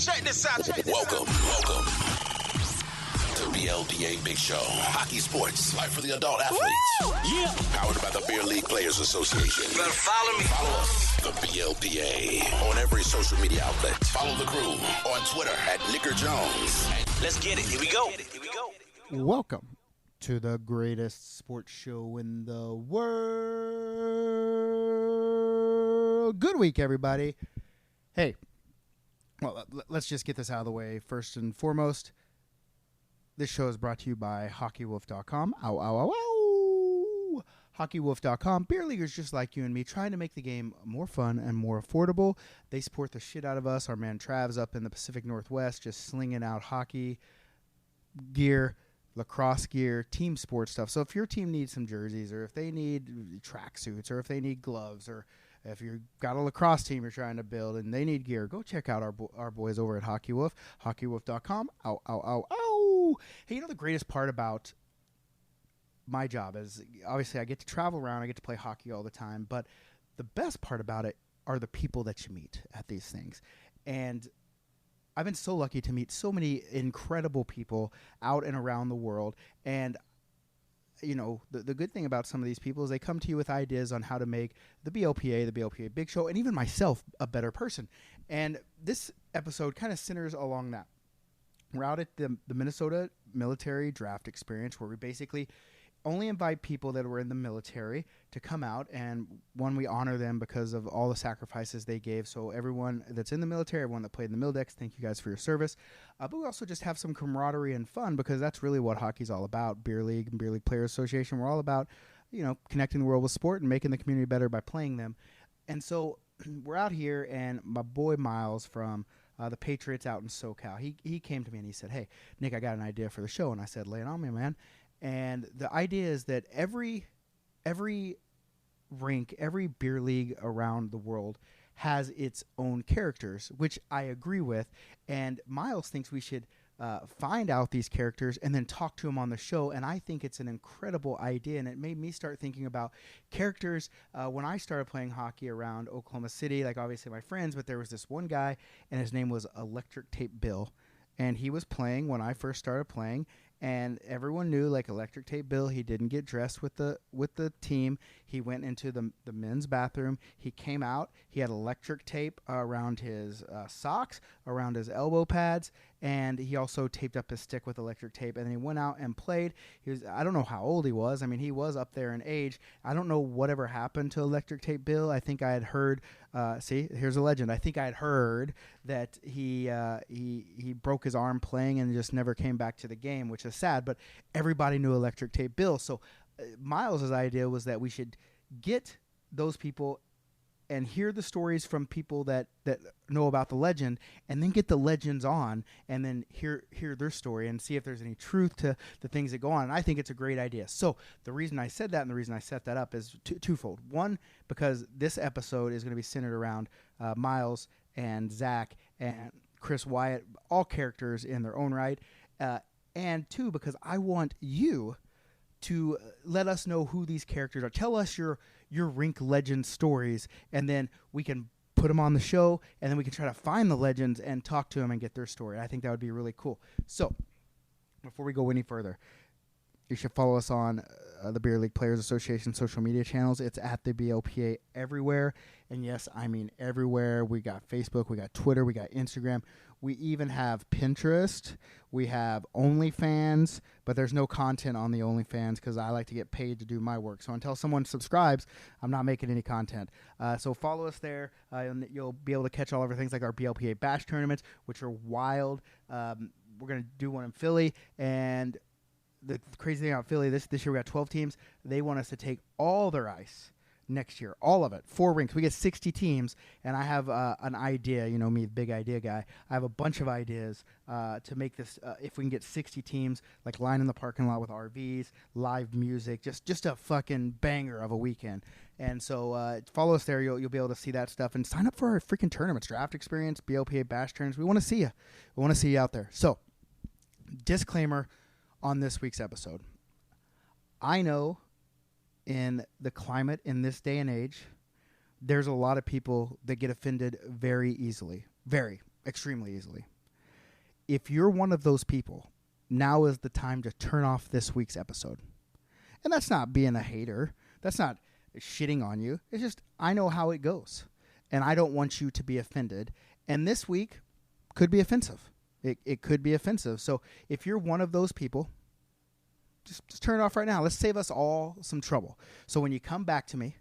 Check this out. Welcome to BLPA Big Show. Hockey sports, life for the adult athletes. Yeah. Powered by the Beer League Players Association. You better follow me. Follow us, the BLPA, on every social media outlet. Follow the crew on Twitter at Nicker Jones. Let's get it. Here we go. Welcome to the greatest sports show in the world. Good week, everybody. Hey, well, let's just get this out of the way. First and foremost, this show is brought to you by HockeyWolf.com. Ow, ow, ow, ow. HockeyWolf.com. Beer leaguers just like you and me, trying to make the game more fun and more affordable. They support the shit out of us. Our man Trav's up in the Pacific Northwest just slinging out hockey gear, lacrosse gear, team sports stuff. So if your team needs some jerseys, or if they need tracksuits, or if they need gloves, or if you've got a lacrosse team you're trying to build and they need gear, go check out our boys over at Hockey Wolf, HockeyWolf.com. Ow, ow, ow, ow. Hey, you know the greatest part about my job is obviously I get to travel around, I get to play hockey all the time, but the best part about it are the people that you meet at these things. And I've been so lucky to meet so many incredible people out and around the world. And, you know, the good thing about some of these people is they come to you with ideas on how to make the BLPA Big Show, and even myself a better person. And this episode kind of centers along that. We're out at the Minnesota Military Draft Experience, where we basically only invite people that were in the military to come out, and we honor them because of all the sacrifices they gave. So everyone that's in the military, everyone that played in the Mildex, thank you guys for your service. But we also just have some camaraderie and fun, because that's really what hockey's all about. Beer League and Beer League Players Association, we're all about, you know, connecting the world with sport and making the community better by playing them. And so we're out here, and my boy Miles from the Patriots out in SoCal, he came to me and he said, "Hey, Nick, I got an idea for the show." And I said, "Lay it on me, man." And the idea is that every rink, every beer league around the world has its own characters, which I agree with. And Miles thinks we should find out these characters and then talk to them on the show. And I think it's an incredible idea. And it made me start thinking about characters when I started playing hockey around Oklahoma City, like obviously my friends, but there was this one guy and his name was Electric Tape Bill. And he was playing when I first started playing. And everyone knew, like, Electric Tape Bill, he didn't get dressed with the team. He went into the men's bathroom. He came out. He had electric tape around his socks, around his elbow pads, and he also taped up his stick with electric tape. And then he went out and played. I don't know how old he was. I mean, he was up there in age. I don't know whatever happened to Electric Tape Bill. I think I had heard, see, here's a legend. I think I had heard that he broke his arm playing and just never came back to the game, which is sad, but everybody knew Electric Tape Bill. So Miles' idea was that we should get those people and hear the stories from people that know about the legend, and then get the legends on and then hear their story and see if there's any truth to the things that go on. And I think it's a great idea. So the reason I said that and the reason I set that up is twofold. One, because this episode is going to be centered around Miles and Zach and Chris Wyatt, all characters in their own right. And two, because I want you to let us know who these characters are. Tell us your rink legend stories, and then we can put them on the show, and then we can try to find the legends and talk to them and get their story. I think that would be really cool. So before we go any further, you should follow us on the Beer League Players Association social media channels. It's at the BLPA everywhere. And yes, I mean everywhere. We got Facebook, we got Twitter, we got Instagram. We even have Pinterest. We have OnlyFans, but there's no content on the OnlyFans because I like to get paid to do my work. So until someone subscribes, I'm not making any content. So follow us there, and you'll be able to catch all of our things like our BLPA Bash tournaments, which are wild. We're going to do one in Philly, and the crazy thing about Philly, this year we got 12 teams. They want us to take all their ice next year, all of it, 4 rinks. We get 60 teams, and I have an idea. You know me, the big idea guy. I have a bunch of ideas to make this, if we can get 60 teams, like line in the parking lot with RVs, live music, just a fucking banger of a weekend. And so follow us there. You'll be able to see that stuff, and sign up for our freaking tournaments, Draft Experience, BLPA Bash tournaments. We want to see you. We want to see you out there. So, disclaimer on this week's episode. I know in the climate in this day and age, there's a lot of people that get offended very easily. Very. extremely easily. If you're one of those people, now is the time to turn off this week's episode. And that's not being a hater. That's not shitting on you. It's just I know how it goes. And I don't want you to be offended. And this week could be offensive. It could be offensive. So if you're one of those people, just turn it off right now. Let's save us all some trouble. So when you come back to me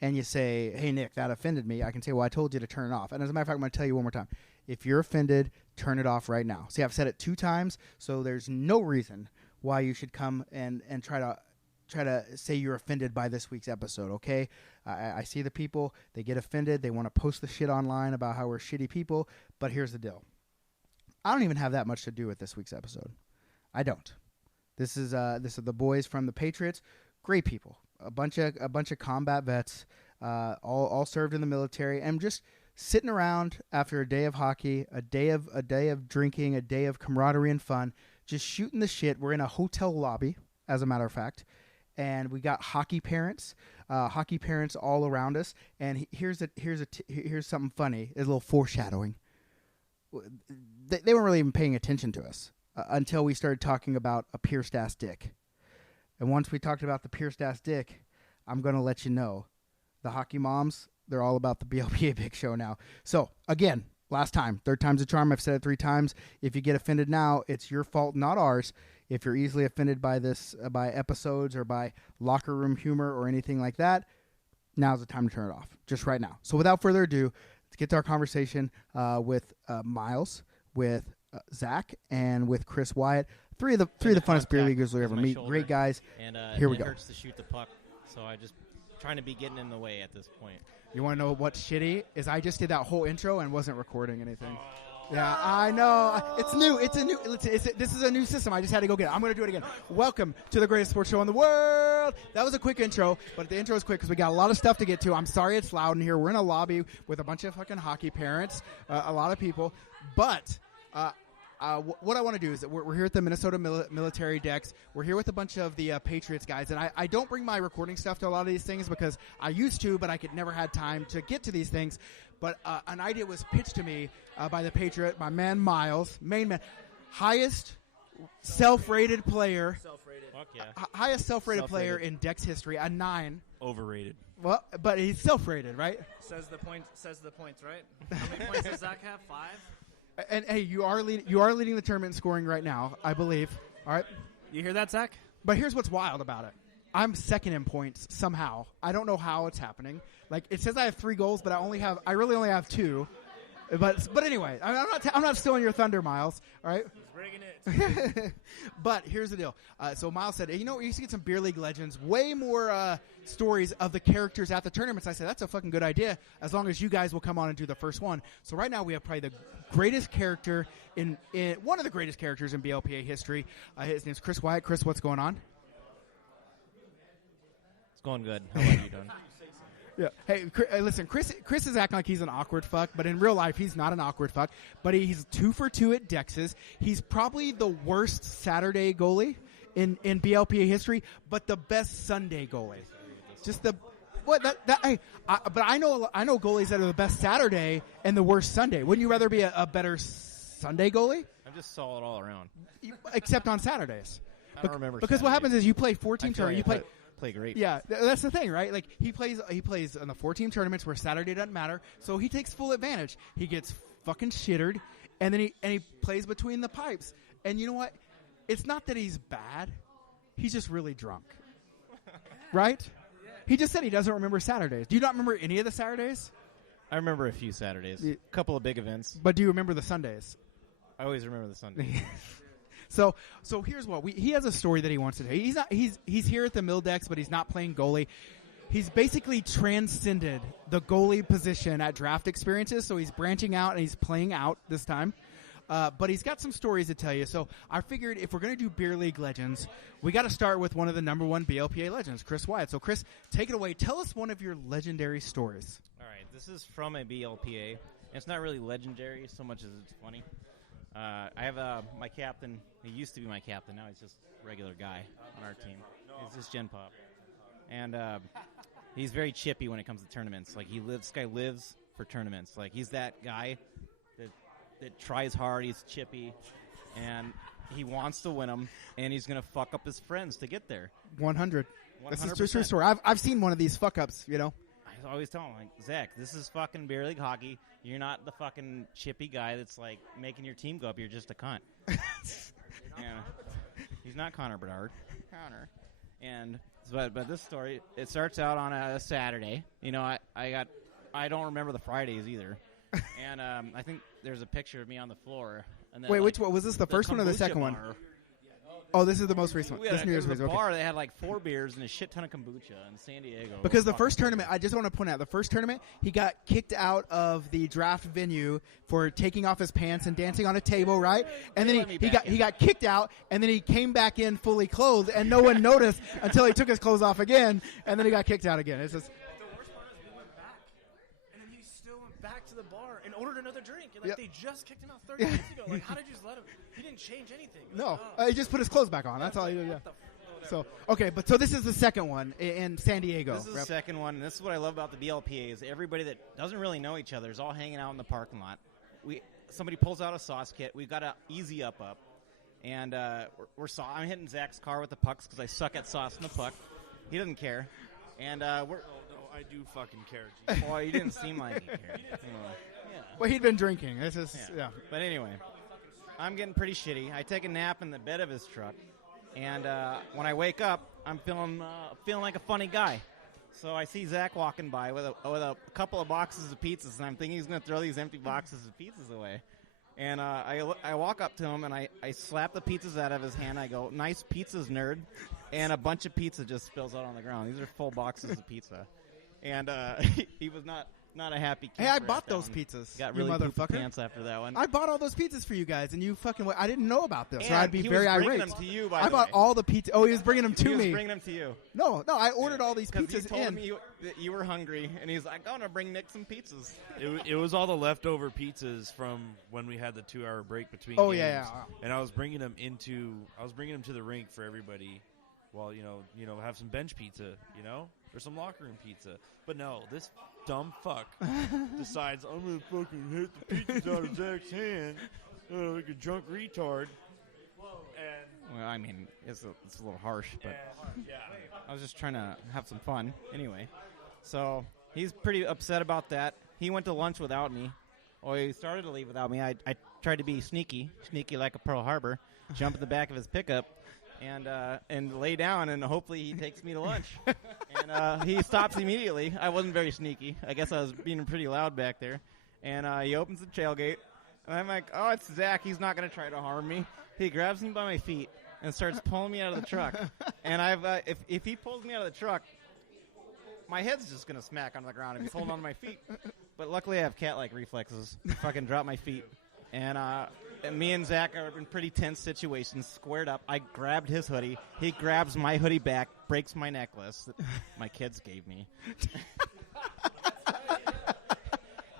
and you say, hey, Nick, that offended me, I can say, well, I told you to turn it off. And as a matter of fact, I'm going to tell you one more time. If you're offended, turn it off right now. See, I've said it 2 times, so there's no reason why you should come and try to say you're offended by this week's episode, okay? I see the people, they get offended, they want to post the shit online about how we're shitty people, but here's the deal. I don't even have that much to do with this week's episode. I don't. This is the boys from the Patriots, great people, a bunch of combat vets, all served in the military, and just sitting around after a day of hockey, a day of drinking, a day of camaraderie and fun, just shooting the shit. We're in a hotel lobby, as a matter of fact, and we got hockey parents all around us. And here's something funny, a little foreshadowing. They weren't really even paying attention to us until we started talking about a pierced ass dick. And once we talked about the pierced ass dick, I'm going to let you know, the hockey moms, they're all about the BLPA Big Show now. So, again, last time, 3rd time's a charm. I've said it 3 times. If you get offended now, it's your fault, not ours. If you're easily offended by this, by episodes or by locker room humor or anything like that, now's the time to turn it off, just right now. So without further ado, let's get to our conversation with Miles, with Zach, and with Chris Wyatt. Three of the funnest beer leaguers you'll ever meet. Great guys. And here we go. It hurts to shoot the puck, so I just trying to be getting in the way at this point. You want to know what's shitty? Is I just did that whole intro and wasn't recording anything. Yeah, I know. It's new. This is a new system. I just had to go get it. I'm going to do it again. Welcome to the greatest sports show in the world. That was a quick intro, but the intro is quick because we got a lot of stuff to get to. I'm sorry it's loud in here. We're in a lobby with a bunch of fucking hockey parents, a lot of people. But what I want to do is that we're here at the Minnesota Military Decks. We're here with a bunch of the Patriots guys, and I don't bring my recording stuff to a lot of these things because I used to, but I could never had time to get to these things. But an idea was pitched to me by the Patriot, my man Miles, main man, highest self-rated player, Fuck yeah. highest self-rated player in Dex history, a 9. Overrated. Well, but he's self-rated, right? Says the points, right? How many points does Zach have? 5? And hey, you are leading the tournament in scoring right now, I believe. All right. You hear that, Zach? But here's what's wild about it. I'm second in points somehow. I don't know how it's happening. Like it says I have 3 goals, but I really only have 2. But anyway, I'm not stealing your thunder, Miles. All right. He's bringing it. But here's the deal. So Miles said, hey, you know, we used to get some beer league legends, way more stories of the characters at the tournaments. I said, that's a fucking good idea, as long as you guys will come on and do the first one. So right now we have probably the greatest character in one of the greatest characters in BLPA history. His name's Chris Wyatt. Chris, what's going on? It's going good. How about you doing? Yeah. Hey, listen, Chris is acting like he's an awkward fuck, but in real life, he's not an awkward fuck. But he's 2 for 2 at Dex's. He's probably the worst Saturday goalie in BLPA history, but the best Sunday goalie. Just the what that hey, but I know goalies that are the best Saturday and the worst Sunday. Wouldn't you rather be a better Sunday goalie? I'm just solid all around. Except on Saturdays. I don't remember Because what happens is you play 14 tournaments. You play great. Yeah, that's the thing, right? Like he plays in the 4-team tournaments where Saturday doesn't matter, so he takes full advantage. He gets fucking shittered, and then he plays between the pipes. And you know what? It's not that he's bad; he's just really drunk, right? He just said he doesn't remember Saturdays. Do you not remember any of the Saturdays? I remember a few Saturdays, a couple of big events. But do you remember the Sundays? I always remember the Sunday. So here's what he has a story that he wants to tell. He's here at the Mildex, but he's not playing goalie. He's basically transcended the goalie position at draft experiences, so he's branching out and he's playing out this time. But he's got some stories to tell you. So I figured if we're going to do Beer League Legends, we got to start with one of the number 1 BLPA legends, Chris Wyatt. So Chris, take it away. Tell us one of your legendary stories. All right, this is from a BLPA. It's not really legendary so much as it's funny. I have my captain. He used to be my captain. Now he's just a regular guy on our team. He's just Gen Pop. And he's very chippy when it comes to tournaments. Like, this guy lives for tournaments. Like, he's that guy that that tries hard. He's chippy, and he wants to win them, and he's gonna fuck up his friends to get there. 100. This is true 100%. story. I've seen one of these fuck ups. You know. I always tell him, like, Zach, this is fucking beer league hockey. You're not the fucking chippy guy that's like making your team go up. You're just a cunt. Yeah. He's not Connor Bedard. Connor. And but this story, it starts out on a Saturday. You know, I don't remember the Fridays either. And I think there's a picture of me on the floor. And then, Wait, like, which one was this? The first one or the kombucha second one? bar. Oh, this is the most recent We one. had This New Year's there was Eve. a Okay. bar. They had like 4 beers and a shit ton of kombucha in San Diego. Because the Fucking first tournament, I just want to point out, the first tournament, he got kicked out of the draft venue for taking off his pants and dancing on a table, right? And They then let me he back in. got kicked out, and then he came back in fully clothed, and no one noticed until he took his clothes off again, and then he got kicked out again. It's just, The worst part is we went back, and then he still went back to the bar and ordered another drink. And, like, Yep. they just kicked him out 30 minutes ago. Like, how did you just let him? He didn't change anything. no, Like, he just put his clothes back on. That's all he did. Yeah. So okay, but so this is the second one in San Diego. This is the Rep. second one, and this is what I love about the BLPA is everybody that doesn't really know each other is all hanging out in the parking lot. Somebody pulls out a sauce kit. We've got a easy up, and I'm hitting Zach's car with the pucks because I suck at sauce in the puck. He doesn't care, and we're. No, I do fucking care. G. Boy, you didn't seem like you cared. Anyway, yeah. Well, he'd been drinking. This is yeah. But anyway, I'm getting pretty shitty. I take a nap in the bed of his truck, and when I wake up, I'm feeling like a funny guy. So I see Zach walking by with a couple of boxes of pizzas, and I'm thinking he's going to throw these empty boxes of pizzas away. And I walk up to him, and I slap the pizzas out of his hand. I go, "Nice pizzas, nerd." And a bunch of pizza just spills out on the ground. These are full boxes of pizza. And he was not a happy camper. Hey, I at bought that those one. pizzas, Got you really poopy motherfucker. pants after that one. I bought all those pizzas for you guys, and you fucking. I didn't know about this, so And I'd be he very was bringing irate. them to you, by I the bought way. all the pizza. Oh, he was bringing them to He was me. bringing them to you. No, I ordered all these Because he pizzas told in. me that you were hungry, and he's like, "I'm gonna bring Nick some pizzas." It was all the leftover pizzas from when we had the 2-hour break between Oh, games. yeah. And I was bringing them to the rink for everybody. While you know, have some bench pizza, or some locker room pizza. But no, this dumb fuck decides I'm gonna fucking hit the pizzas out of Zach's hand like a drunk retard. And Well, I mean, it's a little harsh, but yeah. I was just trying to have some fun. Anyway, so he's pretty upset about that. He went to lunch without me. Or he started to leave without me. I tried to be sneaky like a Pearl Harbor, jump in the back of his pickup, and lay down, and hopefully he takes me to lunch. And he stops immediately. I wasn't very sneaky. I guess I was being pretty loud back there. And he opens the tailgate, and I'm like, "Oh, it's Zach. He's not going to try to harm me." He grabs me by my feet and starts pulling me out of the truck. And if he pulls me out of the truck, my head's just going to smack on the ground if he's holding on to my feet. But luckily I have cat-like reflexes. Fucking drop my feet. And me and Zach are in pretty tense situations, squared up. I grabbed his hoodie. He grabs my hoodie back, breaks my necklace that my kids gave me.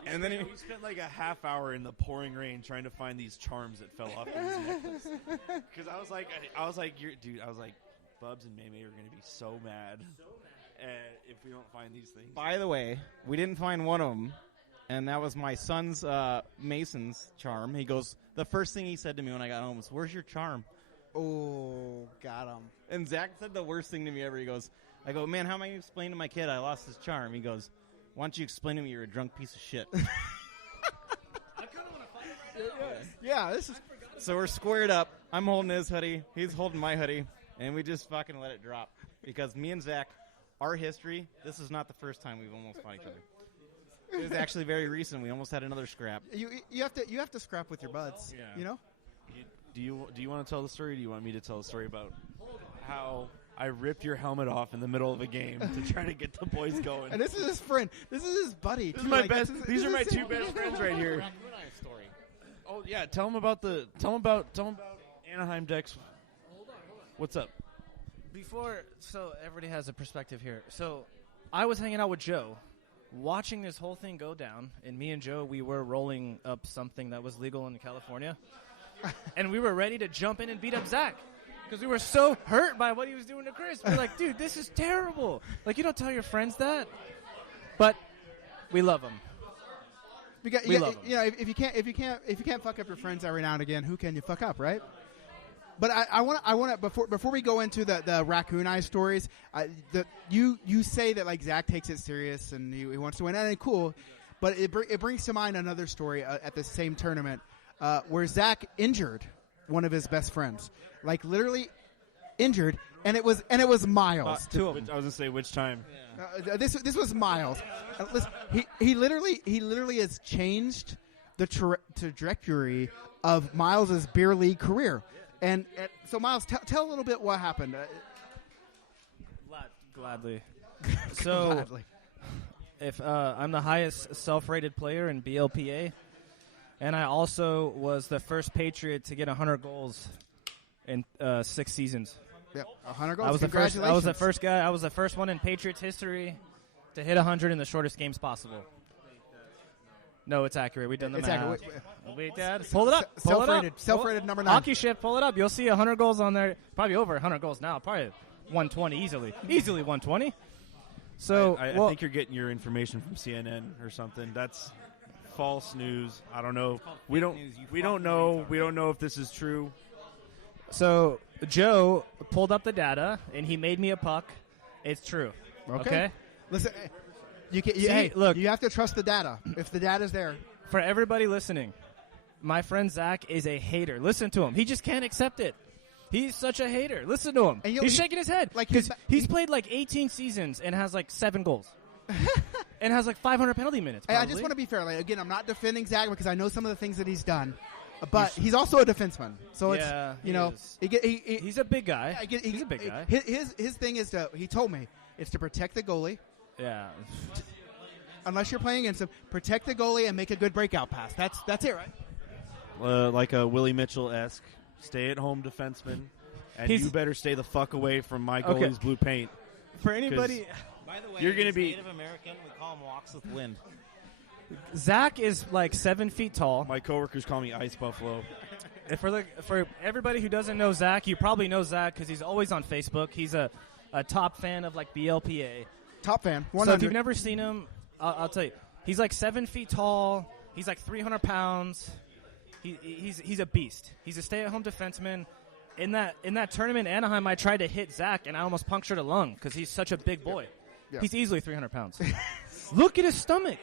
And then we spent like a half hour in the pouring rain trying to find these charms that fell off his necklace. Because I was like, Bubs and Maymay are going to be so mad if we don't find these things. By the way, we didn't find one of them, and that was my son's Mason's charm. He goes, the first thing he said to me when I got home was, "Where's your charm?" Oh, got him. And Zach said the worst thing to me ever. He goes, I go, "Man, how am I going to explain to my kid I lost his charm?" He goes, "Why don't you explain to me you're a drunk piece of shit?" Yeah, this is. So we're squared up. I'm holding his hoodie. He's holding my hoodie. And we just fucking let it drop. Because me and Zach, our history, this is not the first time we've almost fought each other. It was actually very recent. We almost had another scrap. You have to scrap with your buds. Yeah. You know. Do you want to tell the story? Or do you want me to tell the story about how I ripped your helmet off in the middle of a game to try to get the boys going? And this is his friend. This is his buddy. This too. is my Like, best. this is- These this are my is- two best friends right here. Story. Oh yeah, tell them about Anaheim Dex. What's up? So everybody has a perspective here. So I was hanging out with Joe, watching this whole thing go down, and me and Joe, we were rolling up something that was legal in California, and we were ready to jump in and beat up Zach because we were so hurt by what he was doing to Chris. We're like, dude, this is terrible. Like, you don't tell your friends that, but we love him. We love 'em. You know, if you can't fuck up your friends every now and again, who can you fuck up, right? But I want to before we go into the raccoon eye stories, you say that like Zach takes it serious and he wants to win, and cool. But it brings to mind another story at the same tournament where Zach injured one of his best friends, like literally injured, and it was Miles. I was gonna say which time. This was Miles. Listen, he literally has changed the trajectory of Miles's beer league career. And so, Miles, tell a little bit what happened. Gladly. So, Gladly. if I'm the highest self-rated player in BLPA, and I also was the first Patriot to get 100 goals in 6 seasons. Yeah, 100 goals. I was the first. Congratulations. I was the first guy. I was the first one in Patriots history to hit 100 in the shortest games possible. No, it's accurate. We've done the It's math. accurate. Wait, Dad. Pull it up. Pull it up. Self-rated number 9. Hockey shit. Pull it up. You'll see 100 goals on there. Probably over 100 goals now. Probably 120 easily. Easily 120. So I think you're getting your information from CNN or something. That's false news. I don't know. We don't know. We don't know if this is true. So Joe pulled up the data and he made me a puck. It's true. Okay? Listen, look. you have to trust the data. If the data's there. For everybody listening, my friend Zach is a hater. Listen to him. He just can't accept it. He's such a hater. Listen to him. And He's shaking his head. like Because he's played like 18 seasons and has like 7 goals. And has like 500 penalty minutes. Hey, I just want to be fair. Like, again, I'm not defending Zach because I know some of the things that he's done. But he's also a defenseman. So Yeah, it's, you know, is. He's a big guy. He's a big guy. His thing is he told me, it's to protect the goalie. Yeah. Unless you're playing against him, protect the goalie and make a good breakout pass. That's it, right? Like a Willie Mitchell-esque stay-at-home defenseman, and you better stay the fuck away from my goalie's blue paint. For anybody, By the way, You're gonna he's be- Native American. We call him walks with wind. Zach is like 7 feet tall. My coworkers call me Ice Buffalo. And for everybody who doesn't know Zach, you probably know Zach because he's always on Facebook. He's a top fan of like BLPA. Top fan. So 100. if you've never seen him, I'll tell you. He's like 7 feet tall. He's like 300 pounds. He's a beast. He's a stay-at-home defenseman. In that tournament in Anaheim, I tried to hit Zach, and I almost punctured a lung because he's such a big boy. Yeah. He's easily 300 pounds. Look at his stomach.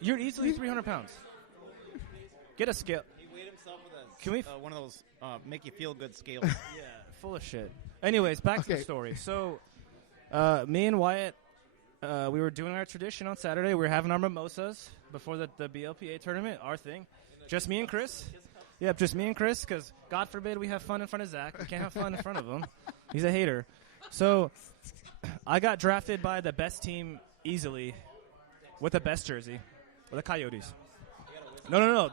You're easily 300 pounds. Get a scale. He weighed himself with Can we one of those make you feel good scales. Yeah, full of shit. Anyways, back to the story. So, me and Wyatt, we were doing our tradition on Saturday. We were having our mimosas before the BLPA tournament, our thing. Just me and Chris. Yep, just me and Chris, because God forbid we have fun in front of Zach. We can't have fun in front of him. He's a hater. So, I got drafted by the best team easily with the best jersey, with the Coyotes. No.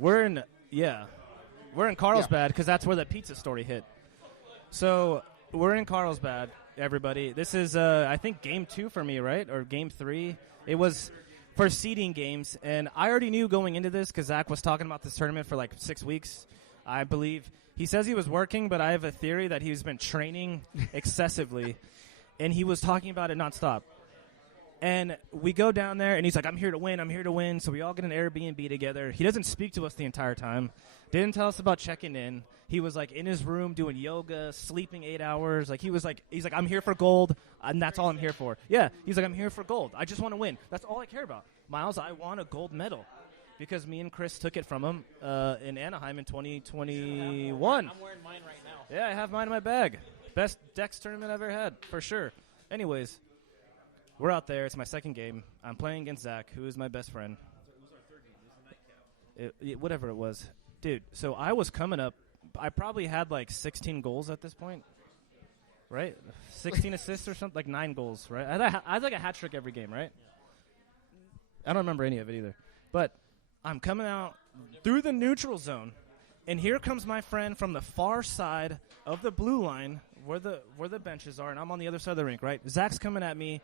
We're in Carlsbad because that's where the pizza story hit. So we're in Carlsbad, everybody. This is, I think, game 2 for me, right? Or game 3. It was for seeding games. And I already knew going into this because Zach was talking about this tournament for like 6 weeks, I believe. He says he was working, but I have a theory that he's been training excessively. And he was talking about it nonstop. And we go down there, and he's like, I'm here to win. So we all get an Airbnb together. He doesn't speak to us the entire time. Didn't tell us about checking in. He was, like, in his room doing yoga, sleeping 8 hours. Like, he's like, I'm here for gold, and that's all I'm here for. Yeah, he's like, I'm here for gold. I just want to win. That's all I care about. Miles, I want a gold medal because me and Chris took it from him in Anaheim in 2021. I'm wearing mine right now. Yeah, I have mine in my bag. Best Dex tournament I've ever had, for sure. Anyways, we're out there. It's my second game. I'm playing against Zach, who is my best friend. It was our third game. It was a nightcap. Whatever it was. Dude, so I was coming up. I probably had like 16 goals at this point, right? 16 assists or something, like 9 goals, right? I had like a hat trick every game, right? I don't remember any of it either. But I'm coming out through the neutral zone, and here comes my friend from the far side of the blue line where the benches are, and I'm on the other side of the rink, right? Zach's coming at me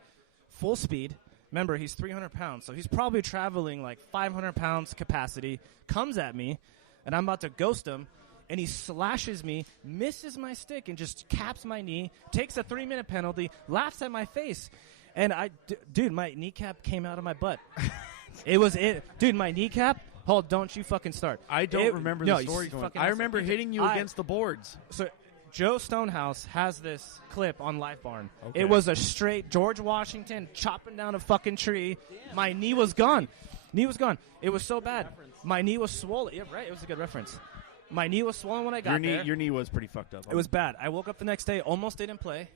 full speed. Remember, he's 300 pounds, so he's probably traveling like 500 pounds capacity, comes at me, and I'm about to ghost him, and he slashes me, misses my stick, and just caps my knee, takes a 3-minute penalty, laughs at my face. And dude, my kneecap came out of my butt. Dude, my kneecap. Hold, don't you fucking start. I don't remember the story going. I remember because hitting you against the boards. So Joe Stonehouse has this clip on Live Barn. Okay. It was a straight George Washington chopping down a fucking tree. My knee was gone. It was so bad. My knee was swollen. Yeah, right. It was a good reference. My knee was swollen when I got there. Your knee was pretty fucked up. It was bad. I woke up the next day, almost didn't play,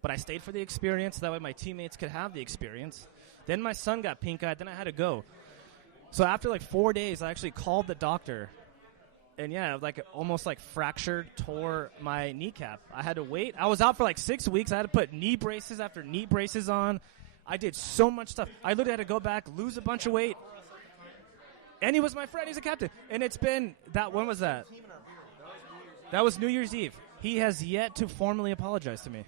but I stayed for the experience. That way my teammates could have the experience. Then my son got pink-eyed. Then I had to go. So after like 4 days, I actually called the doctor. And yeah, almost fractured, tore my kneecap. I had to wait. I was out for 6 weeks. I had to put knee braces after knee braces on. I did so much stuff. I literally had to go back, lose a bunch of weight. And he was my friend. He's a captain. And it's been when was that? That was New Year's Eve. He has yet to formally apologize to me.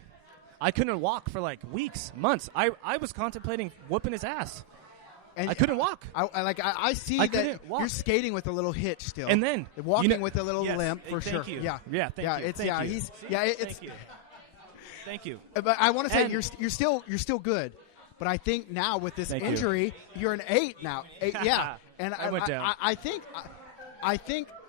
I couldn't walk for weeks, months. I was contemplating whooping his ass. And I couldn't walk. I see I that couldn't walk. you're skating with a little hitch still, And then walking with a little yes, limp for thank sure. You. Yeah, yeah, thank you. It's thank you. he's See, it's. Thank you. But I want to say And- you're still good. But I think now with this Thank you. injury, you're an 8 now. Yeah, and I went down. I think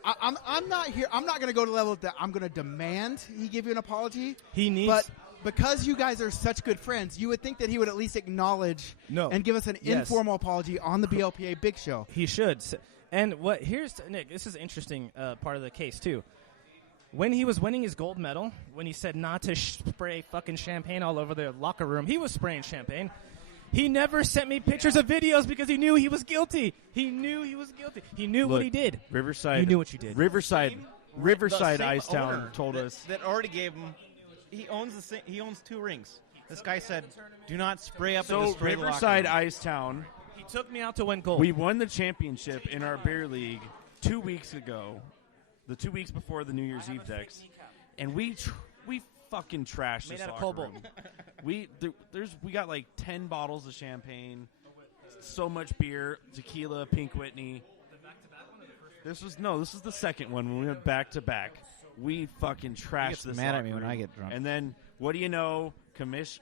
I'm not here. I'm not going to go to the level that I'm going to demand he give you an apology. He needs. But because you guys are such good friends, you would think that he would at least acknowledge and give us an Yes. informal apology on the BLPA Big Show. He should. And here's Nick. This is interesting part of the case too. When he was winning his gold medal, when he said not to spray fucking champagne all over the locker room, he was spraying champagne. He never sent me pictures of videos because he knew he was guilty. He knew what he did. Riverside. You knew what you did. Riverside The same Icetown owner told us. that already gave him. He owns he owns 2 rings. This guy said, "Do not spray up." and So destroy the locker Riverside room." Icetown, He took me out to win gold. we won the championship in our beer league 2 weeks ago, the 2 weeks before the New Year's Eve decks, and we fucking trashed Made this out of locker cobalt. room. We got 10 bottles of champagne, so much beer, tequila, Pink Whitney. This is the second one when we went back to back. We fucking trashed gets this. mad at locker me when room. I get drunk. And then what do you know? Commish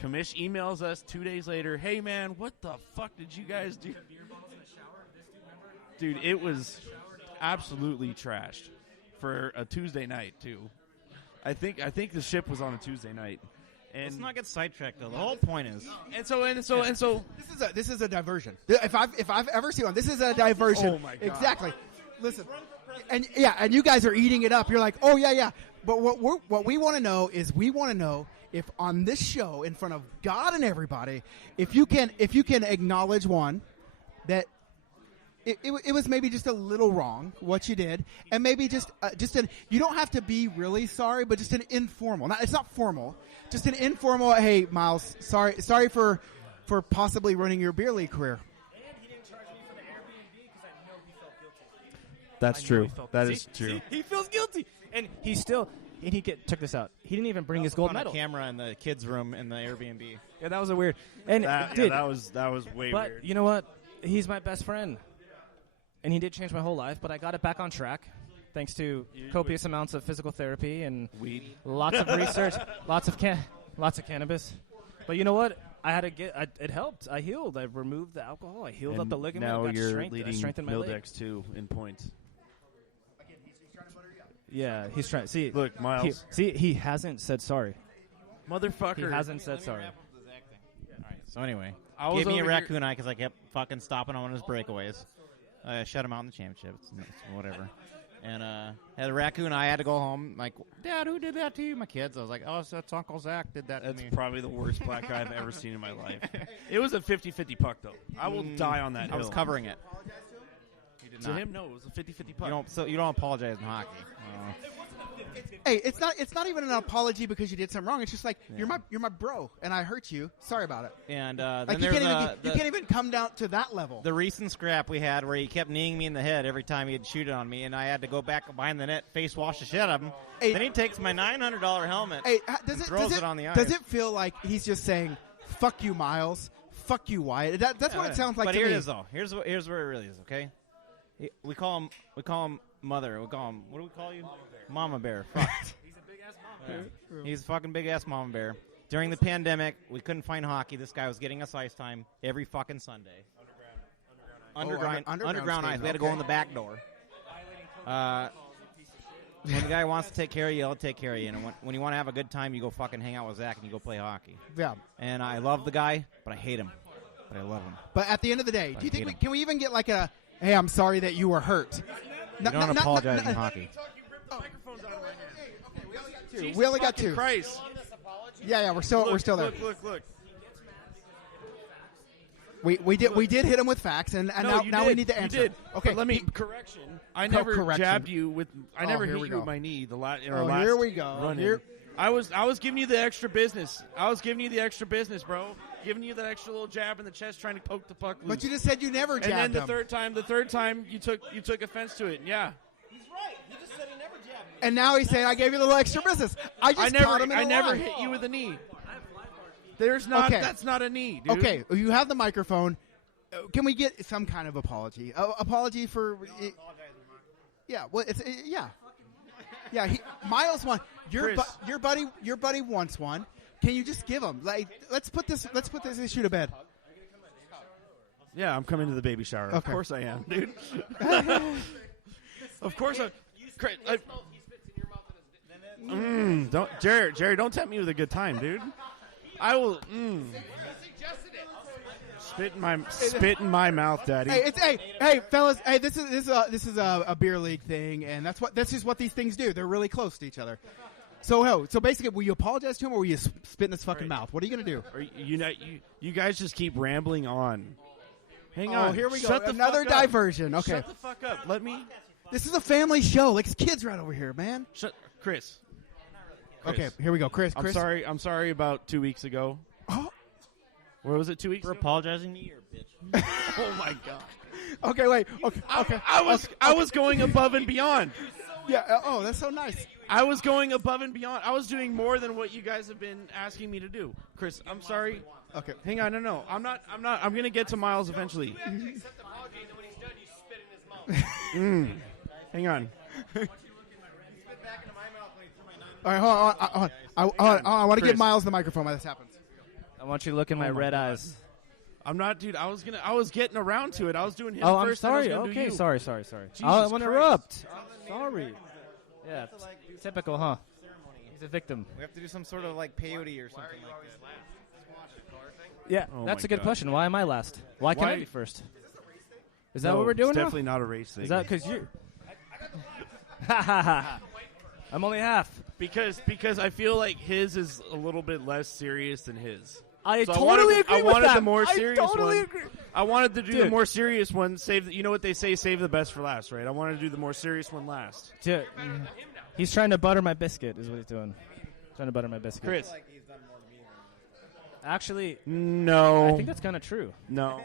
emails us 2 days later. Hey man, what the fuck did you guys do? Dude, it was absolutely trashed for a Tuesday night too. I think the ship was on a Tuesday night. And Let's not get sidetracked though. The whole point is This is a diversion. If I've ever seen one, this is a diversion. Oh my God. Exactly. Listen, and you guys are eating it up. You're like, oh yeah. But what we want to know is if on this show in front of God and everybody, if you can acknowledge one that it was maybe just a little wrong what you did, and maybe you don't have to be really sorry, but just an informal. It's not formal, just an informal. Hey, Miles, sorry for possibly ruining your beer league career. And he didn't charge me for the Airbnb because I know he felt guilty. that's true. That is true. See, he feels guilty, and he still. And check this out. He didn't even bring his gold on medal. a camera in the kids' room in the Airbnb. Yeah, that was a weird. And That was way but weird. you know what? He's my best friend, and he did change my whole life. But I got it back on track, thanks to copious amounts of physical therapy and Weed. lots of research, lots of cannabis. But you know what? I had to it helped. I healed. I removed the alcohol. I healed up the ligament. Now I got you're strength. I leading strengthened my leg. Mildex too in points. Yeah, he's trying. See, Look, Miles. he hasn't said sorry. Motherfucker. He hasn't said sorry. All right. So anyway, I was gave me a over raccoon eye because I kept fucking stopping on his breakaways. I shut him out in the championship. It's whatever. And had a raccoon eye. I had to go home. Like, Dad, who did that to you? My kids. I was like, oh, that's Uncle Zach did that That's to me. probably the worst black eye I've ever seen in my life. It was a 50-50 puck, though. I will die on that I was hill. covering it. You did To not. him, no, it was a 50-50 puck. You don't apologize in hockey. Hey, it's not even an apology because you did something wrong. It's just like you're my bro, and I hurt you. Sorry about it. And Like then you there's can't even come down to that level. the recent scrap we had where he kept kneeing me in the head every time he'd shoot it on me, and I had to go back behind the net, face wash the shit out of him. Hey. Then he takes my $900 helmet Hey, and throws it on the ice. Does it feel like he's just saying, "Fuck you, Miles. Fuck you, Wyatt"? That's what it sounds like But to here me. it is, though. Here's where it really is. Okay, we call him Mother. We call him, what do we call you? Mama Bear. Fuck. He's a big ass mom. Yeah. He's a fucking big ass Mama Bear. During the pandemic, we couldn't find hockey. This guy was getting us ice time every fucking Sunday. Underground ice. We had to go in the back door. When the guy wants to take care of you, he'll take care of you. And when you want to have a good time, you go fucking hang out with Zach and you go play hockey. Yeah. And I love the guy, but I hate him. But I love him. But at the end of the day, do you think hate him. can we even get like a, hey, I'm sorry that you were hurt? You don't apologize in hockey. We only got two. Christ. Yeah, we're still there. Look. We did hit him with facts, and now we need to answer. You did. Okay, But let me correction. I never correction. jabbed you with. I never here hit we you go. with my knee. Last here we go. run-in. Here- I was giving you the extra business. Bro. Giving you that extra little jab in the chest, trying to poke the puck loose. But you just said you never jabbed and then him. the third time you took offense to it. Yeah. And now he's saying I gave you a little extra business. I caught him in I a never lie. hit you with a knee. There's not. Okay. That's not a knee, dude. Okay, you have the microphone. Can we get some kind of apology? Apology for. Yeah. Well, it's yeah. Yeah. Miles won. Your buddy wants one. Can you just give him? Like, let's put this issue to bed. Yeah, I'm coming to the baby shower. Of Okay. course I am, dude. Of course I. Don't Jerry, don't tempt me with a good time, dude. I will. Spit in my mouth, Daddy. Hey, fellas. Hey, this is a beer league thing, and this is what these things do. They're really close to each other. So basically, will you apologize to him, or will you spit in his fucking mouth? What are you gonna do? Or, you guys just keep rambling on. Hang on. Here we go. Shut the Another fuck up. diversion. Okay. Shut the fuck up. Let me. This is a family show. Like, it's kids right over here, man. Chris. Okay, here we go. Chris. I'm sorry about 2 weeks ago. Oh. Where was it 2 weeks For ago? apologizing to you, bitch. Oh my god. Okay, wait. Okay. I was going above and beyond. Yeah. That's so nice. I was going above and beyond. I was doing more than what you guys have been asking me to do. Chris, I'm sorry. Okay. Hang on. No. I'm not. I'm going to get to Miles eventually. Hang on. All right, hold on. I want to give Miles the microphone while this happens. I want you to look in my red eyes. I'm not, dude. I was getting around to it. I was doing him Oh, I'm first. then I was sorry. gonna do Okay, you. sorry. I want to interrupt. Sorry. Yeah, typical, huh? He's a victim. We have to do some sort of like peyote or something like that. Yeah, Oh that's my a good God. question. Why am I last? Why can't I Why- be first? Is that what we're doing It's now? definitely not a race thing. Is that because you? I'm only half. Because I feel like his is a little bit less serious than his. I So totally agree I with wanted that. the more I serious totally one. agree. I wanted to do the Dude. more serious one. You know what they say? Save the best for last, right? I wanted to do the more serious one last. Dude, he's trying to butter my biscuit. Is what he's doing. Trying to butter my biscuit. Chris, Actually, no, I think that's kind of true. no.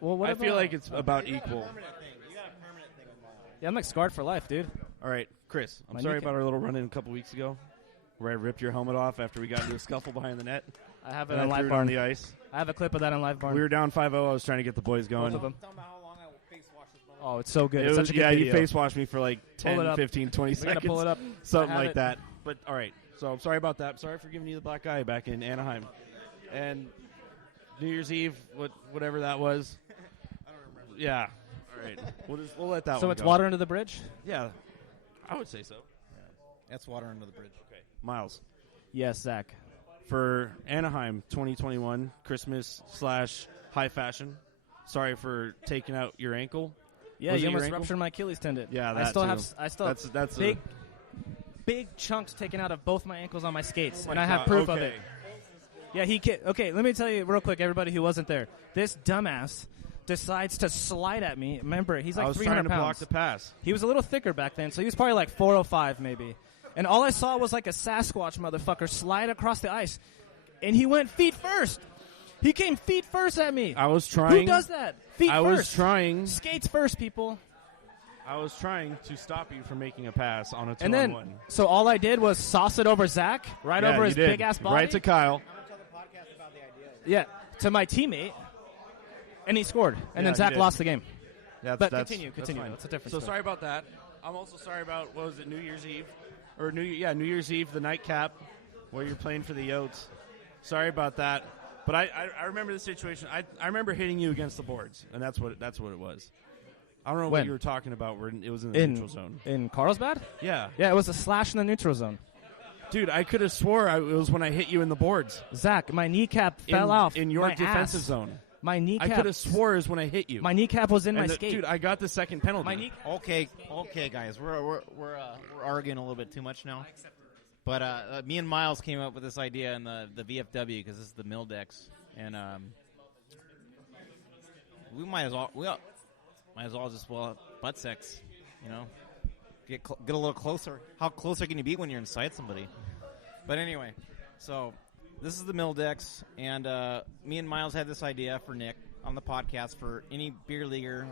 Well, what I feel about- like it's about equal. Yeah, I'm like scarred for life, dude. All right, Chris. I'm My sorry kneecap. about our little run-in a couple weeks ago, where I ripped your helmet off after we got into a scuffle behind the net. I have it And on I threw Live it on Barn. the ice. I have a clip of that on Live Barn. We were down 5-0. I was trying to get the boys going. Both of them. Oh, it's so good. It It's was, such a good you video. face washed me for like Pull it 10, up. 15, 20 We gotta seconds. pull it up. Something I have like it. that. But all right. So I'm sorry about that. Sorry for giving you the black eye back in Anaheim. And New Year's Eve, whatever that was. I don't remember. Yeah. All right. We'll let that one So it's go. water under the bridge? Yeah. I would say so. That's water under the bridge. Okay. Miles. Yes, Zach. For Anaheim 2021 Christmas / high fashion. Sorry for taking out your ankle. Yeah, Was it you your almost ankle? ruptured my Achilles tendon. Yeah, I that still too. have. I still have That's big chunks taken out of both my ankles on my skates, Oh and my I have God. proof Okay. of it. Yeah, okay, let me tell you real quick, everybody who wasn't there. This dumbass decides to slide at me. Remember, he's I like was 300 trying to block pounds. the pass. He was a little thicker back then, so he was probably like 405 maybe. And all I saw was like a Sasquatch motherfucker slide across the ice, and he went feet first. He came feet first at me. I was trying. Who does that? Feet I first. was trying. Skates first, people. I was trying to stop you from making a pass on a 2-on-1. And then, so all I did was sauce it over Zach, right Yeah, over you his did. big ass body. Right to Kyle. Yeah, to my teammate, and he scored. And Yeah, then he Zach did. lost the game. That's, But that's, continue. that's fine. It's a different So story. sorry about that. I'm also sorry about, what was it, New Year's Eve? Or New Year's Eve, the nightcap. Well, you're playing for the Yotes. Sorry about that. But I remember the situation. I remember hitting you against the boards, and that's what it was. I don't know When? what you were talking about. Where it was in the neutral zone. In Carlsbad? Yeah. Yeah, it was a slash in the neutral zone. Dude, I could have swore it was when I hit you in the boards. Zach, my kneecap fell off in your my defensive ass. zone. My kneecap. I could have swore it was when I hit you. My kneecap was in my skate. Dude, I got the second penalty. My knee. Okay, guys, we're arguing a little bit too much now. But me and Miles came up with this idea in the VFW because this is the Mildex, and we might as well just butt sex, you know, get a little closer. How closer can you be when you're inside somebody? But anyway, so this is the Mildex, and me and Miles had this idea for Nick on the podcast for any beer leaguer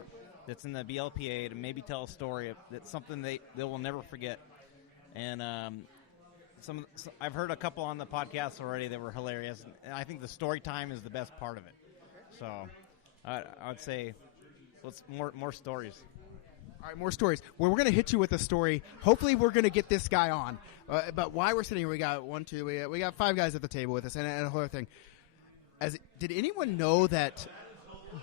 that's in the BLPA to maybe tell a story that's something they will never forget. And I've heard a couple on the podcast already that were hilarious, and I think the story time is the best part of it. So I would say let's more stories. All right, more stories. Well, we're going to hit you with a story. Hopefully, we're going to get this guy on. But while we're sitting here, we got we got 5 guys at the table with us, and a whole other thing. Did anyone know that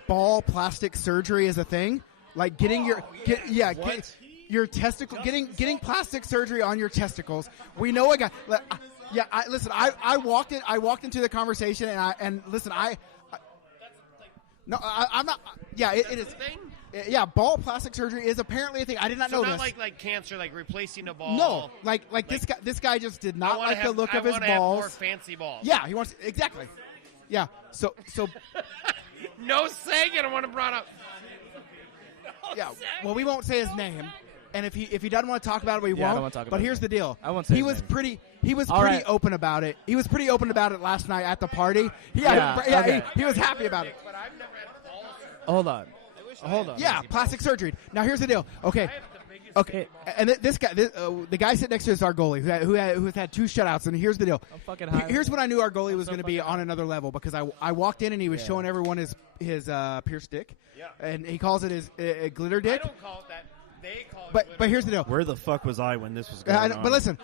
ball plastic surgery is a thing? Like getting your testicle, getting plastic surgery on your testicles. We know a guy. Yeah, listen. I walked into the conversation, and listen. No, I'm not. Yeah, it is. Thing? Yeah, ball plastic surgery is apparently a thing. I did not know not this. like cancer, like replacing a ball. No, like this guy just did not like the look of his I want balls. more fancy balls. Yeah, he wants exactly. Yeah, so no saying it. I want to brought up. yeah. Well, we won't say his name, and if he doesn't want to talk about it, we Yeah, I won't. don't wanna talk But about here's it. the deal. I won't say he his was name. pretty All pretty right. open about it. He was pretty open about it last night at the party. Yeah, okay. He was happy about it. But I've never had balls. Hold on. Yeah, plastic surgery. Now here's the deal. Okay. Okay, and this guy, the guy sitting next to us is our goalie, who has had 2 shutouts. And here's the deal. I'm fucking high. Here's when I knew our goalie was so going to be fucking on another level, because I walked in and he was showing everyone his pierced dick, and he calls it his glitter I dick. don't call it that. They call it. But here's the deal. Where the fuck was I when this was going I know, on? but listen,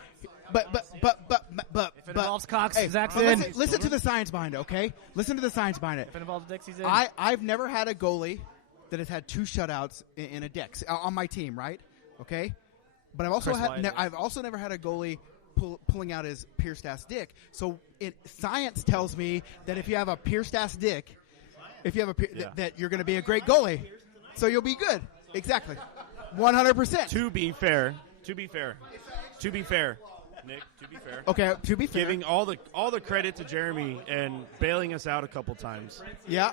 but If it involves cocks, hey, Zaxxon. listen to the science behind it, okay? Listen to the science behind it. If it involves dicks, he's in. I've never had a goalie that has had 2 shutouts in a deck on my team, right? Okay, but I've also Chris White. I've also never had a goalie pulling out his pierced ass dick. So science tells me that if you have a pierced ass dick, that you're going to be a great goalie. So you'll be good. Exactly, 100%. To be fair, Nick. To be fair. Okay, to be fair, Giving all the credit to Jeremy and bailing us out a couple times. yeah.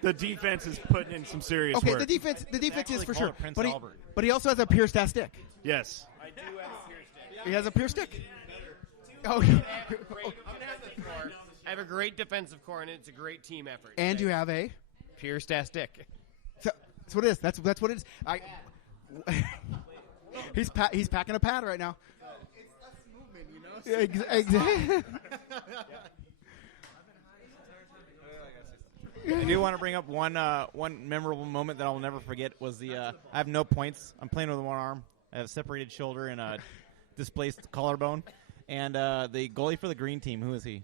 The defense is putting in some serious Okay, work. the defense is for call sure. it Prince But Albert. he also has a pierced ass dick. Yes. He has a pierced dick. Oh, I have a great defensive core, and it's a great team effort. and you have a. pierced ass dick. So, that's what it is. That's what it is. He's packing a pad right now. Exactly. I do want to bring up one memorable moment that I'll never forget was I have no points. I'm playing with one arm. I have a separated shoulder and a displaced collarbone. And the goalie for the green team, who is he?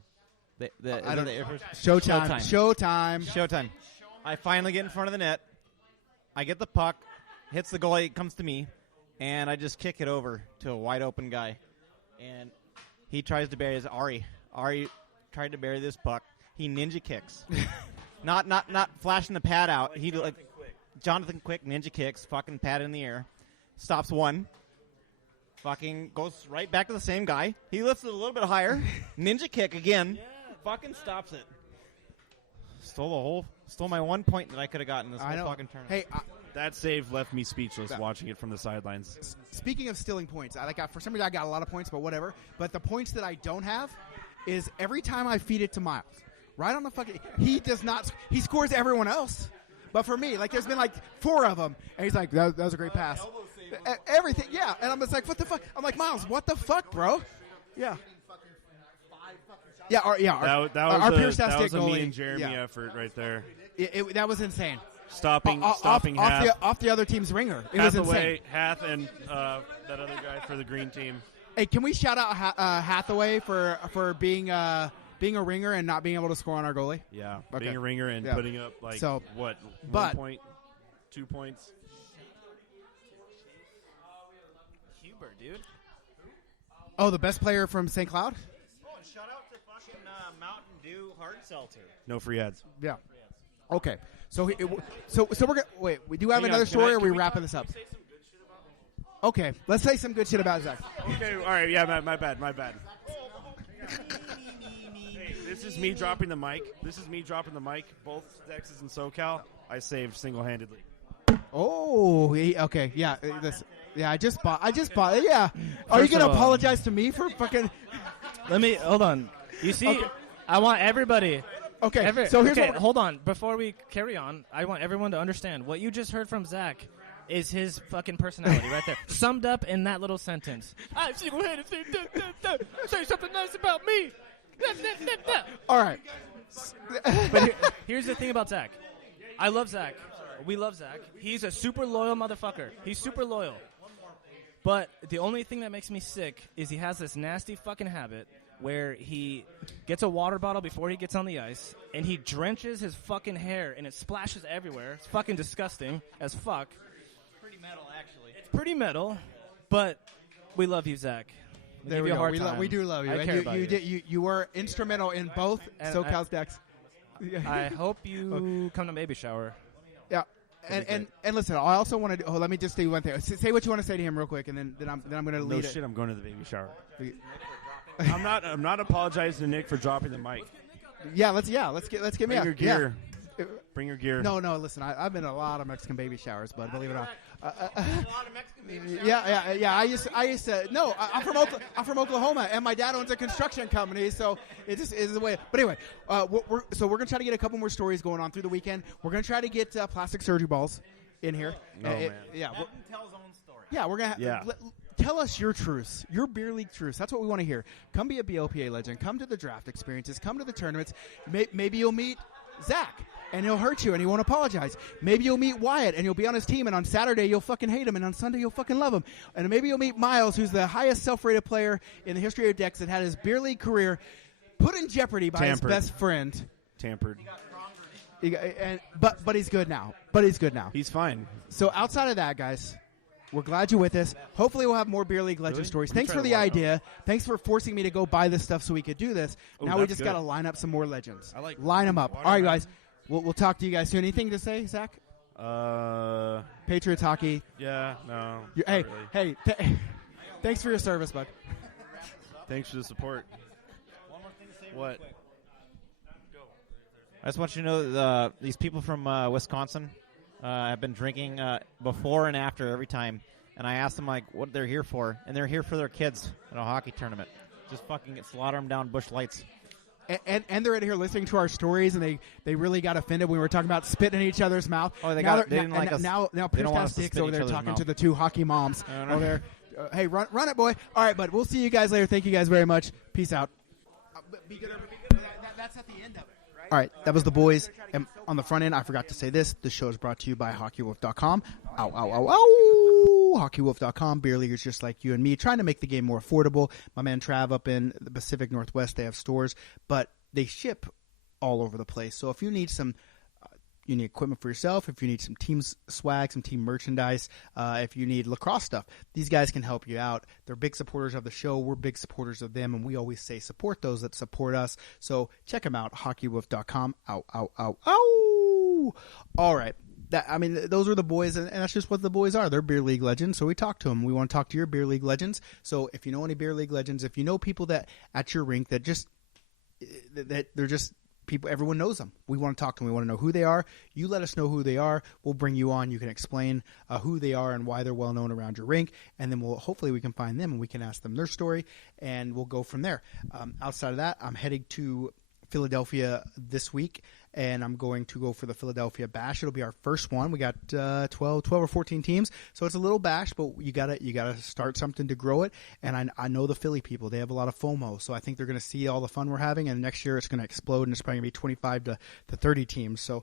Showtime. I finally get in front of the net. I get the puck, hits the goalie, comes to me, and I just kick it over to a wide open guy. And he tries to bury his Ari. Ari tried to bury this puck. He ninja kicks. Not flashing the pad out. He Jonathan Quick ninja kicks, fucking pad in the air. Stops one. Fucking goes right back to the same guy. He lifts it a little bit higher. Ninja kick again. Fucking stops it. Stole my 1 point that I could have gotten this whole fucking tournament. Hey, That save left me speechless watching it from the sidelines. speaking of stealing points, for some reason I got a lot of points, but whatever. But the points that I don't have is every time I feed it to Miles, right on the fucking, he does not. He scores everyone else, but for me, there's been 4 of them, and he's like, that was a great pass. Everything, yeah. And I'm just like, what the fuck? I'm like, Miles, what the fuck, bro? Yeah. Yeah, our pierced ass dick a goalie. me and Jeremy Yeah. effort right there. That was insane. Stopping off Hath. the other team's ringer. It was insane. Hath and that other guy for the green team. Hey, can we shout out Hathaway for being a ringer and not being able to score on our goalie? Yeah, Okay. being a ringer and Yeah. putting up like So, what? but- 1 point, 2 points. Huber, dude. Oh, the best player from St. Cloud? Oh, and shout out to fucking Mountain Dew Hard Seltzer. No free ads. Yeah. Okay. So so we're gonna wait. We do have Hang on, another can story, I- or can we we wrapping this up? Okay, let's say some good shit about Zach. Okay, all right. Yeah, my bad. Hey, this is me dropping the mic. Both Dexes in SoCal, I saved single-handedly. Oh, okay, yeah. I just bought. Yeah. Are you First gonna of all- apologize to me for fucking? Let me hold on. You see, Okay. I want everybody. Okay, so here's okay, what. hold on. Before we carry on, I want everyone to understand what you just heard from Zach is his fucking personality right there, summed up in that little sentence. I'm single-handed. Say something nice about me. All right. But here's the thing about Zach. I love Zach. We love Zach. He's a super loyal motherfucker. He's super loyal. But the only thing that makes me sick is he has this nasty fucking habit where he gets a water bottle before he gets on the ice, and he drenches his fucking hair, and it splashes everywhere. It's fucking disgusting as fuck. Pretty metal, actually. It's pretty metal, but we love you, Zach. We There give we you a go. hard We, time. we do love you, I and care about you were instrumental in both And SoCal's decks. I hope you come to baby shower. Yeah. And listen, I also want to. Let me just say one thing. Say what you want to say to him real quick, and then I'm going to No lead shit, it. I'm going to the baby shower. I'm not apologizing to Nick for dropping the mic. Let's get me Bring up. your gear. Yeah. Bring your gear. No, listen, I've been in a lot of Mexican baby showers, bud. Believe it or not. A lot of Mexican babies. Yeah. I used to. No, I'm from Oklahoma, and my dad owns a construction company, so it just is the way. But anyway, we're gonna try to get a couple more stories going on through the weekend. We're gonna try to get plastic surgery balls in here. Oh, man. Yeah. Let him tell his own story. Yeah, we're gonna. Yeah. Tell us your truths, your beer league truths. That's what we want to hear. Come be a BLPA legend. Come to the draft experiences. Come to the tournaments. Maybe you'll meet Zach, and he'll hurt you, and he won't apologize. Maybe you'll meet Wyatt, and you'll be on his team, and on Saturday you'll fucking hate him, and on Sunday you'll fucking love him. And maybe you'll meet Miles, who's the highest self-rated player in the history of Dex that had his beer league career put in jeopardy by Tampered. his best friend. Tampered. But he's good now. He's fine. So outside of that, guys, we're glad you're with us. Hopefully we'll have more Beer League Legend Really? stories. Let me Thanks try for to the line idea. Thanks for forcing me to go buy this stuff so we could do this. Oh, Now we that's just good. got to line up some more legends. I like line them up. All right, watermelon. guys. We'll talk to you guys soon. Anything to say, Zach? Patriots hockey. Yeah, no. Hey, not really. thanks for your service, bud. Thanks for the support. What? I just want you to know these people from Wisconsin have been drinking before and after every time, and I asked them like what they're here for, and they're here for their kids at a hockey tournament. Just fucking slaughter them down Busch Lights. And they're in here listening to our stories, and they really got offended when we were talking about spitting in each other's mouth. Oh, they now, didn't like us. Now They don't Pierce want Gas us to Dicks spit over in there each other's talking mouth. to the two hockey moms I know. over there. Hey, run it, boy. All right, bud. We'll see you guys later. Thank you guys very much. Peace out. Be good. That's at the end of it. Right? All right, that was the boys. And on the front end, I forgot to say this. The show is brought to you by HockeyWolf.com. Ow, ow, ow, ow. HockeyWolf.com. Beer leaguers just like you and me, trying to make the game more affordable. My man Trav up in the Pacific Northwest, they have stores, but they ship all over the place. So if you need some you need equipment for yourself, if you need some team swag, some team merchandise, if you need lacrosse stuff, these guys can help you out. They're big supporters of the show. We're big supporters of them, and we always say support those that support us. So check them out, hockeywolf.com. Ow, ow, ow, ow. All right. Those are the boys, and that's just what the boys are. They're beer league legends, so we talk to them. We want to talk to your beer league legends. So if you know any beer league legends, if you know people that at your rink that they're just people, everyone knows them. We want to talk to them. We want to know who they are. You let us know who they are. We'll bring you on. You can explain who they are and why they're well known around your rink, and then hopefully we can find them and we can ask them their story, and we'll go from there. Outside of that, I'm heading to Philadelphia this week, and I'm going to go for the Philadelphia Bash. It'll be our first one. We got 12 or 14 teams, so it's a little bash, but you gotta start something to grow it. And I know the Philly people; they have a lot of FOMO, so I think they're going to see all the fun we're having, and next year it's going to explode, and it's probably going to be 25 to 30 teams. So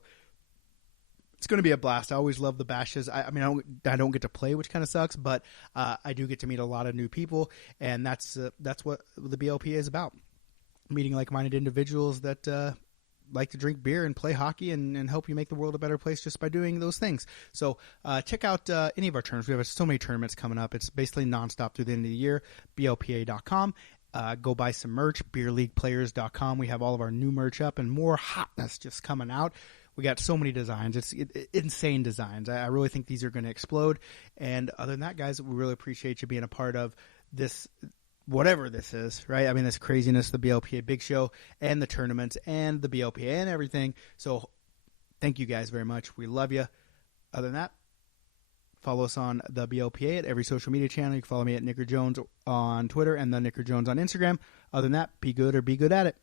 It's going to be a blast. I always love the bashes. I mean, I don't get to play, which kind of sucks, but I do get to meet a lot of new people, and that's what the BLPA is about. Meeting like-minded individuals that like to drink beer and play hockey and help you make the world a better place just by doing those things. So check out any of our tournaments. We have so many tournaments coming up. It's basically nonstop through the end of the year. BLPA.com. Go buy some merch. BeerLeaguePlayers.com. We have all of our new merch up and more hotness just coming out. We got so many designs. It's insane designs. I really think these are going to explode. And other than that, guys, we really appreciate you being a part of this, whatever this is, right? I mean, this craziness, the BLPA Big Show and the tournaments and the BLPA and everything. So thank you guys very much. We love you. Other than that, follow us on the BLPA at every social media channel. You can follow me at Nicker Jones on Twitter and the Nicker Jones on Instagram. Other than that, be good or be good at it.